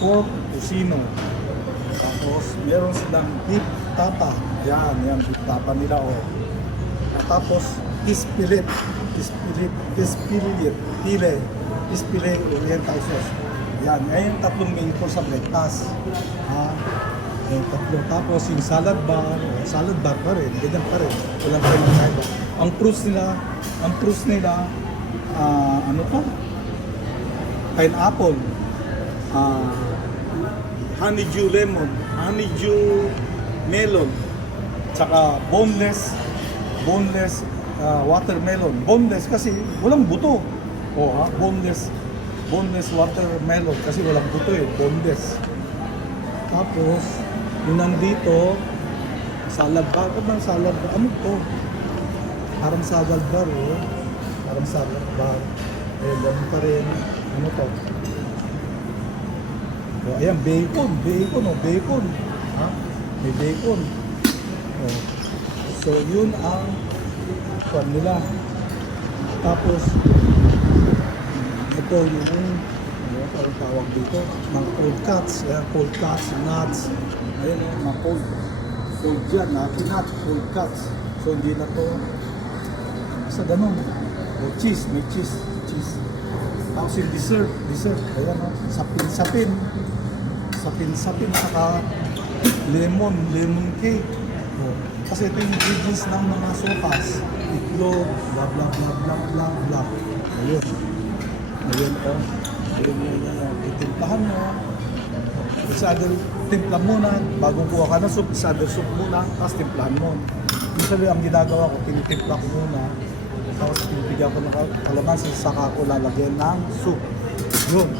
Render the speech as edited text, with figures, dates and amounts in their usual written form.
pork tocino. Tapos meron silang beef tapa. Yan beef tapa nila oh. Tapos ispilit oriental sauce. Yan, yung tatlong main course sa breakfast. Yung tatlo. Tapos yung salad bar pa rin, ganyan pa rin. Walang pa rin kaiba. Ang fruits nila, ano to? Pineapple, honeydew lemon, honeydew melon, tsaka boneless watermelon. Boneless kasi walang buto. Boneless watermelon kasi walang buto boneless. Tapos, yung nandito, salad bar. Ano to? Parang salad bar Parang salad bar. Ganun pa rin. Ano to? Ayan, bacon. Bacon. May bacon. So, yun ang kwan nila. Tapos, ito yung ang tawag dito, mga cold cuts, nuts. Ayan mga cold dyan, peanut, cold cuts. So, hindi na to sa ganun. May cheese. Tapos yung dessert. Ayan sapin, saka lemon cake. Kasi ito yung ingredients ng mga sopas. Itlog, blah. Ayun. Itimplahan mo. Isa other timpla muna. Bago kuha ka ng soup, isa other soup muna. Tapos timplahan mo. Usually ang ginagawa ko, tinitimpla ko muna. Tapos pinipigyan ko ng kalamansi, saka ko lalagyan ng soup. Yun.